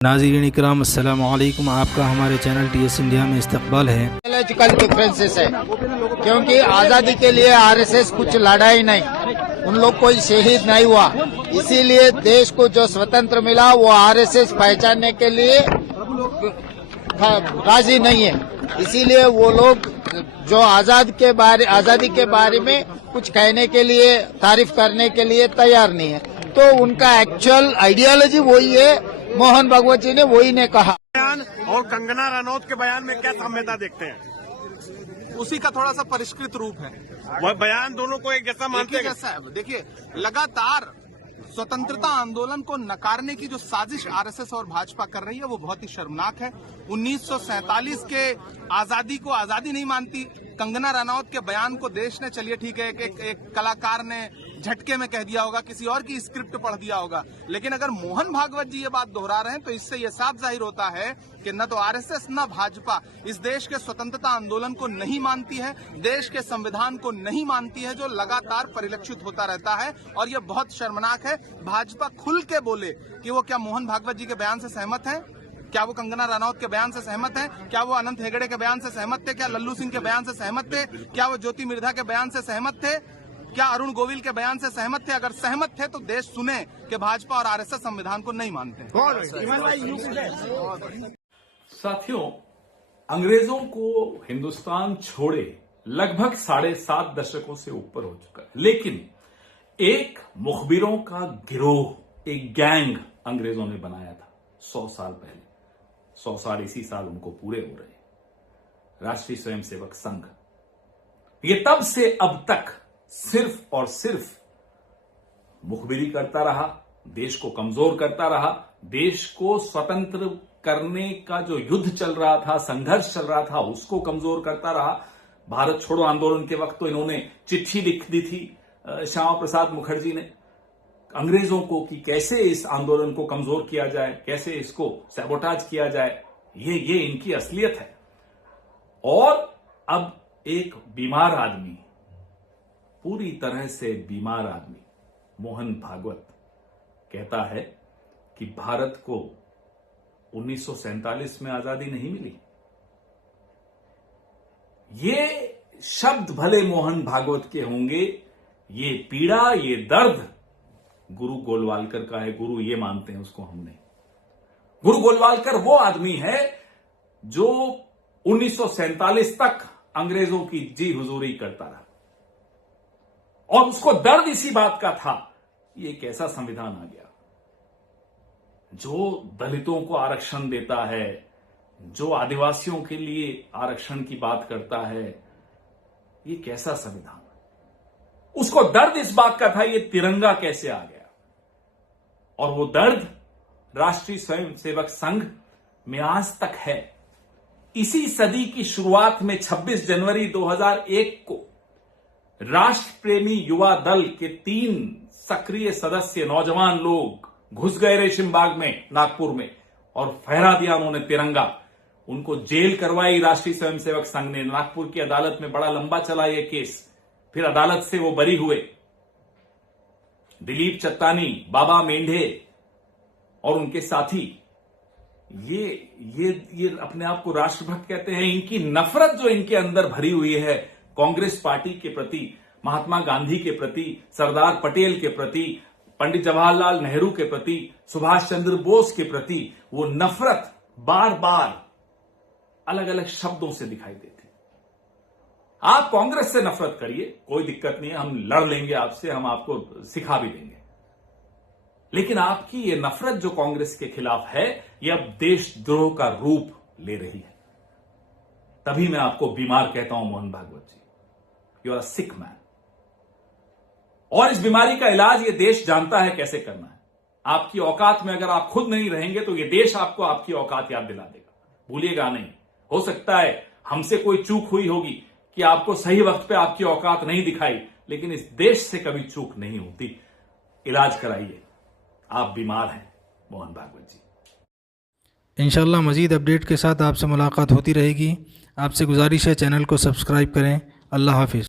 नाज़रीन इकराम अस्सलाम वालेकुम। आपका हमारे चैनल TS इंडिया में इस्तकबाल है। पॉलिटिकल डिफरेंसेस है, क्योंकि आज़ादी के लिए आरएसएस कुछ लड़ा ही नहीं, उन लोग कोई शहीद नहीं हुआ। इसीलिए देश को जो स्वतंत्र मिला वो आरएसएस पहचानने के लिए राजी नहीं है। इसीलिए वो लोग जो आज़ादी के बारे में कुछ कहने के लिए, तारीफ करने के लिए तैयार नहीं है। तो उनका एक्चुअल आइडियोलॉजी वही है, मोहन भागवत जी ने वही ने कहा। बयान और कंगना रनौत के बयान में क्या साम्यता देखते हैं? उसी का थोड़ा सा परिष्कृत रूप है। वह बयान दोनों को एक जैसा मानते हैं? जैसा है। देखिए, लगातार स्वतंत्रता आंदोलन को नकारने की जो साजिश आरएसएस और भाजपा कर रही है वो बहुत ही शर्मनाक है। 1947 के आजादी को आजादी नहीं मानती। कंगना रनौत के बयान को देश ने, चलिए ठीक है, एक कलाकार ने झटके में कह दिया होगा, किसी और की स्क्रिप्ट पढ़ दिया होगा, लेकिन अगर मोहन भागवत जी ये बात दोहरा रहे हैं तो इससे ये साफ जाहिर होता है कि न तो आरएसएस न भाजपा इस देश के स्वतंत्रता आंदोलन को नहीं मानती है, देश के संविधान को नहीं मानती है, जो लगातार परिलक्षित होता रहता है। और ये बहुत शर्मनाक है। भाजपा खुल के बोले कि वो क्या मोहन भागवत जी के बयान से सहमत है, क्या वो कंगना रनौत के बयान से सहमत है, क्या वो अनंत हेगड़े के बयान से सहमत थे, क्या लल्लू सिंह के बयान से सहमत थे, क्या वो ज्योति मिर्धा के बयान से सहमत थे, क्या अरुण गोविल के बयान से सहमत थे? अगर सहमत थे तो देश सुने कि भाजपा और आरएसएस संविधान को नहीं मानते। साथियों, अंग्रेजों को हिंदुस्तान छोड़े लगभग 7.5 दशकों से ऊपर हो चुका है, लेकिन एक मुखबिरों का गिरोह, एक गैंग अंग्रेजों ने बनाया था 100 साल पहले। 100 साल इसी साल उनको पूरे हो रहे। राष्ट्रीय स्वयंसेवक संघ, ये तब से अब तक सिर्फ और सिर्फ मुखबिरी करता रहा, देश को कमजोर करता रहा, देश को स्वतंत्र करने का जो युद्ध चल रहा था, संघर्ष चल रहा था, उसको कमजोर करता रहा। भारत छोड़ो आंदोलन के वक्त तो इन्होंने चिट्ठी लिख दी थी श्यामा प्रसाद मुखर्जी ने अंग्रेजों को कि कैसे इस आंदोलन को कमजोर किया जाए, कैसे इसको सैबोटाज किया जाए। ये इनकी असलियत है। और अब एक बीमार आदमी, पूरी तरह से बीमार आदमी मोहन भागवत कहता है कि भारत को 1947 में आजादी नहीं मिली। ये शब्द भले मोहन भागवत के होंगे, ये पीड़ा, ये दर्द गुरु गोलवालकर का है। गुरु ये मानते हैं उसको हमने। गुरु गोलवालकर वो आदमी है जो 1947 तक अंग्रेजों की जी हुजूरी करता रहा, और उसको दर्द इसी बात का था ये कैसा संविधान आ गया जो दलितों को आरक्षण देता है, जो आदिवासियों के लिए आरक्षण की बात करता है। ये कैसा संविधान? उसको दर्द इस बात का था ये तिरंगा कैसे आ गया। और वो दर्द राष्ट्रीय स्वयंसेवक संघ में आज तक है। इसी सदी की शुरुआत में 26 जनवरी 2001 को राष्ट्र प्रेमी युवा दल के 3 सक्रिय सदस्य नौजवान लोग घुस गए रेशिम बाग में, नागपुर में, और फहरा दिया उन्होंने तिरंगा। उनको जेल करवाई राष्ट्रीय स्वयंसेवक संघ ने। नागपुर की अदालत में बड़ा लंबा चला यह केस, फिर अदालत से वो बरी हुए। दिलीप चत्तानी, बाबा मेंढे और उनके साथी ये अपने आप को राष्ट्रभक्त कहते हैं। इनकी नफरत जो इनके अंदर भरी हुई है कांग्रेस पार्टी के प्रति, महात्मा गांधी के प्रति, सरदार पटेल के प्रति, पंडित जवाहरलाल नेहरू के प्रति, सुभाष चंद्र बोस के प्रति, वो नफरत बार बार अलग अलग शब्दों से दिखाई देती। आप कांग्रेस से नफरत करिए, कोई दिक्कत नहीं है, हम लड़ लेंगे आपसे, हम आपको सिखा भी देंगे, लेकिन आपकी ये नफरत जो कांग्रेस के खिलाफ है, ये अब देशद्रोह का रूप ले रही है। तभी मैं आपको बीमार कहता हूं Mohan Bhagwat ji, you are a sick man. और इस बीमारी का इलाज ये देश जानता है कैसे करना है। आपकी औकात में अगर आप खुद नहीं रहेंगे तो ये देश आपको आपकी औकात याद दिला देगा। भूलिएगा नहीं। हो सकता है हमसे कोई चूक हुई होगी कि आपको सही वक्त पे आपकी औकात नहीं दिखाई, लेकिन इस देश से कभी चूक नहीं होती। इलाज कराइए, आप बीमार हैं मोहन भागवत जी। इंशाल्लाह मज़ीद अपडेट के साथ आपसे मुलाकात होती रहेगी। आपसे गुजारिश है चैनल को सब्सक्राइब करें। अल्लाह हाफिज़।